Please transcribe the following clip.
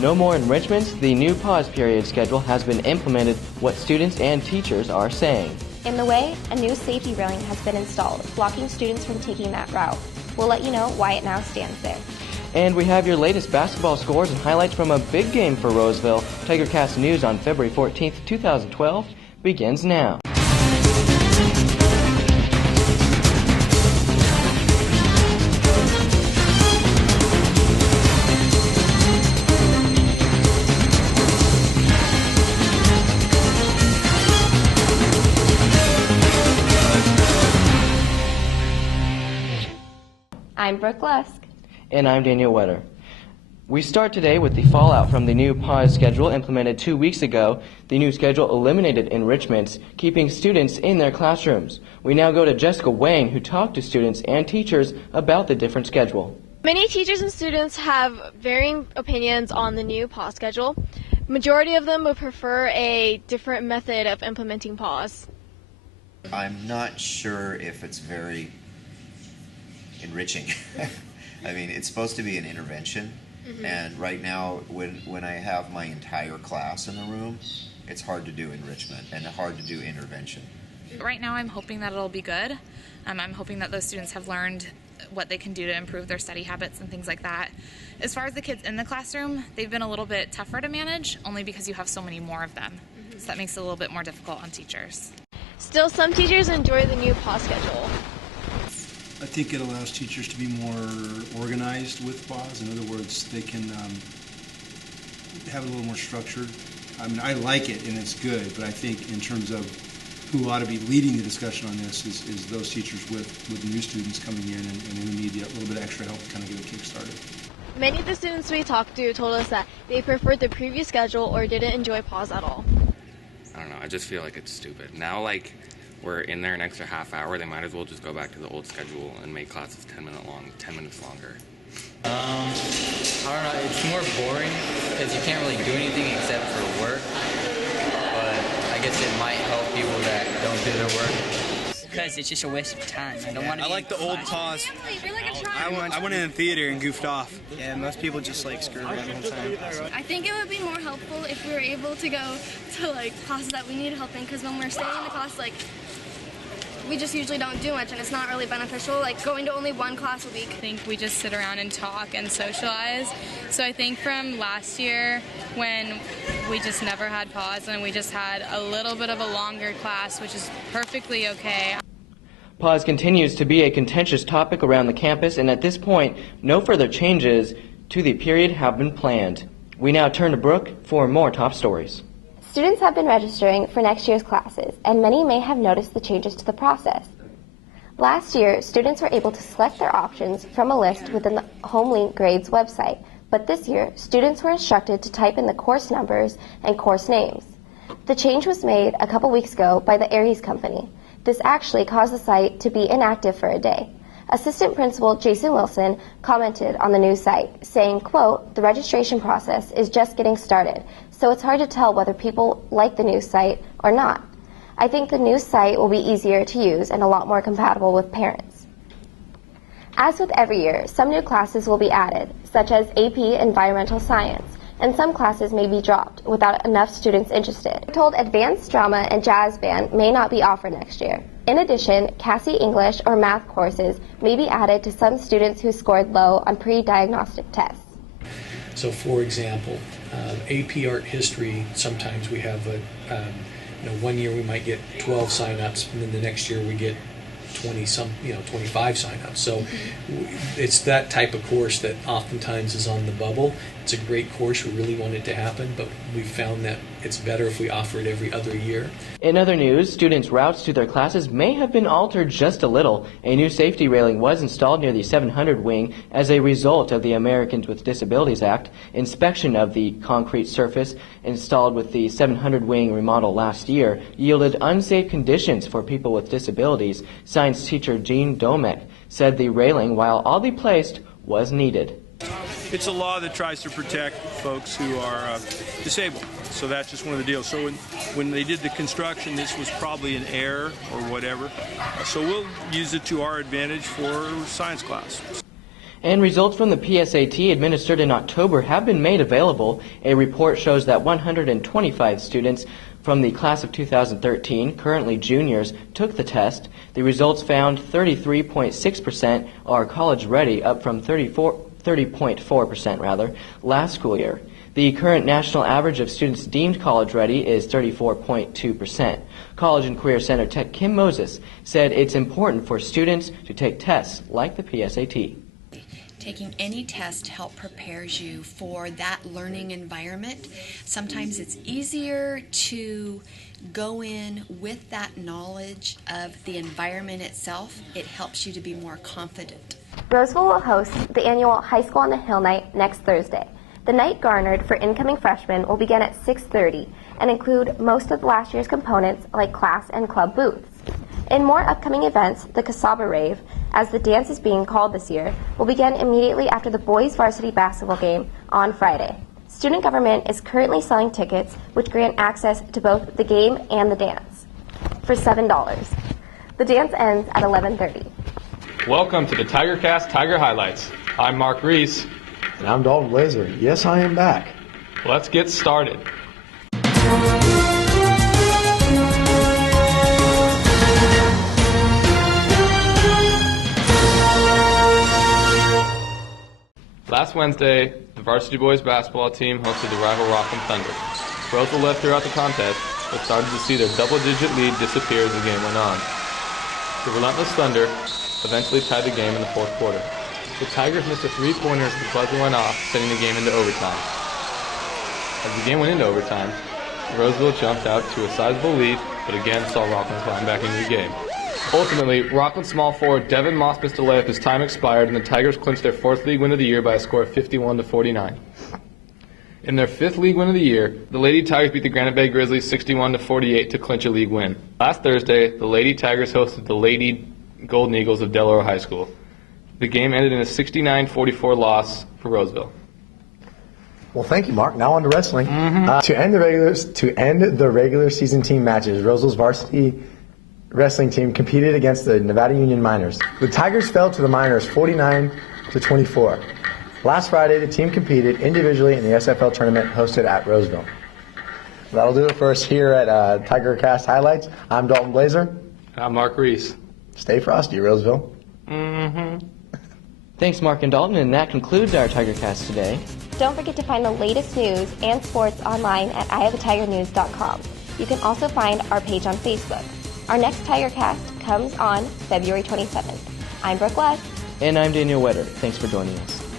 No more enrichments. The new pause period schedule has been implemented. What students and teachers are saying. In the way, a new safety railing has been installed, blocking students from taking that route. We'll let you know why it now stands there. And we have your latest basketball scores and highlights from a big game for Roseville. TigerCast News on February 14th, 2012 begins now. I'm Brooke Lusk. And I'm Daniel Wetter. We start today with the fallout from the new pause schedule implemented 2 weeks ago. The new schedule eliminated enrichments, keeping students in their classrooms. We now go to Jessica Wang, who talked to students and teachers about the different schedule. Many teachers and students have varying opinions on the new pause schedule. Majority of them would prefer a different method of implementing pause. I'm not sure if it's very enriching. I mean, it's supposed to be an intervention, and right now when I have my entire class in the room, it's hard to do enrichment and hard to do intervention. Right now I'm hoping that it'll be good. I'm hoping that those students have learned what they can do to improve their study habits and things like that. As far as the kids in the classroom, they've been a little bit tougher to manage, only because you have so many more of them. So that makes it a little bit more difficult on teachers. Still, some teachers enjoy the new pause schedule. I think it allows teachers to be more organized with PAWS. In other words, they can have it a little more structured. I mean, I like it and it's good, but I think in terms of who ought to be leading the discussion on this is those teachers with new students coming in and who need a little bit of extra help to kind of get a kick started. Many of the students we talked to told us that they preferred the previous schedule or didn't enjoy pause at all. I don't know, I just feel like it's stupid. Now, like, we're in there an extra half hour, they might as well just go back to the old schedule and make classes 10 minutes longer. I don't know, it's more boring because you can't really do anything except for work, but I guess it might help people that don't do their work. Because it's just a waste of time. I don't want to. I like the old pause. I went in the theater and goofed off. Yeah, most people just like screw around the whole time. I think it would be more helpful if we were able to go to like classes that we need help in, because when we're staying in the class, like, we just usually don't do much and it's not really beneficial, like going to only one class a week. I think we just sit around and talk and socialize. So I think from last year when we just never had pause and we just had a little bit of a longer class, which is perfectly okay. Pause continues to be a contentious topic around the campus, and at this point, no further changes to the period have been planned. We now turn to Brooke for more top stories. Students have been registering for next year's classes, and many may have noticed the changes to the process. Last year, students were able to select their options from a list within the HomeLink Grades website, but this year, students were instructed to type in the course numbers and course names. The change was made a couple weeks ago by the Aries company. This actually caused the site to be inactive for a day. Assistant Principal Jason Wilson commented on the new site, saying, quote, "The registration process is just getting started, so it's hard to tell whether people like the new site or not. I think the new site will be easier to use and a lot more compatible with parents." As with every year, some new classes will be added, such as AP Environmental Science, and some classes may be dropped without enough students interested. We're told Advanced Drama and Jazz Band may not be offered next year. In addition, Cassie English or math courses may be added to some students who scored low on pre-diagnostic tests. So, for example, AP Art History, sometimes we have, 1 year we might get 12 sign-ups, and then the next year we get 25 sign-ups. So it's that type of course that oftentimes is on the bubble. It's a great course. We really want it to happen, but we found that it's better if we offer it every other year. In other news, students' routes to their classes may have been altered just a little. A new safety railing was installed near the 700 wing as a result of the Americans with Disabilities Act. Inspection of the concrete surface installed with the 700 wing remodel last year yielded unsafe conditions for people with disabilities. Science teacher Jean Domek said the railing, while oddly placed, was needed. It's a law that tries to protect folks who are disabled. So that's just one of the deals. So when they did the construction, this was probably an error or whatever. So we'll use it to our advantage for science class. And results from the PSAT administered in October have been made available. A report shows that 125 students from the class of 2013, currently juniors, took the test. The results found 33.6% are college ready, up from 30.4% last school year. The current national average of students deemed college ready is 34.2%. College and Career Center Tech Kim Moses said it's important for students to take tests like the PSAT. Taking any test helps prepares you for that learning environment. Sometimes it's easier to go in with that knowledge of the environment itself. It helps you to be more confident. Roseville will host the annual High School on the Hill night next Thursday. The night garnered for incoming freshmen will begin at 6:30 and include most of last year's components like class and club booths. In more upcoming events, the Casaba Rave, as the dance is being called this year, will begin immediately after the boys varsity basketball game on Friday. Student government is currently selling tickets which grant access to both the game and the dance for $7. The dance ends at 11:30. Welcome to the TigerCast Tiger Highlights. I'm Mark Reese. And I'm Dalton Blazer. Yes, I am back. Let's get started. Last Wednesday, the varsity boys basketball team hosted the rival Rockland Thunder. Roseville led throughout the contest, but started to see their double-digit lead disappear as the game went on. The relentless Thunder eventually tied the game in the fourth quarter. The Tigers missed a three-pointer as the buzzer went off, sending the game into overtime. As the game went into overtime, Roseville jumped out to a sizable lead, but again saw Rockland climb back into the game. Ultimately, Rockland small forward Devin Moss missed a layup as time expired, and the Tigers clinched their fourth league win of the year by a score of 51-49. In their fifth league win of the year, the Lady Tigers beat the Granite Bay Grizzlies 61-48 to clinch a league win. Last Thursday, the Lady Tigers hosted the Lady Golden Eagles of Delaware High School. The game ended in a 69-44 loss for Roseville. Well, thank you, Mark. Now on to wrestling. To end the regular season team matches, Roseville's varsity wrestling team competed against the Nevada Union Miners. The Tigers fell to the Miners 49-24. Last Friday, the team competed individually in the SFL tournament hosted at Roseville. That'll do it for us here at TigerCast Highlights. I'm Dalton Blazer. I'm Mark Reese. Stay frosty, Roseville. Thanks, Mark and Dalton, and that concludes our TigerCast today. Don't forget to find the latest news and sports online at eyeofthetigernews.com. You can also find our page on Facebook. Our next TigerCast comes on February 27th. I'm Brooke Lusk. And I'm Daniel Wetter. Thanks for joining us.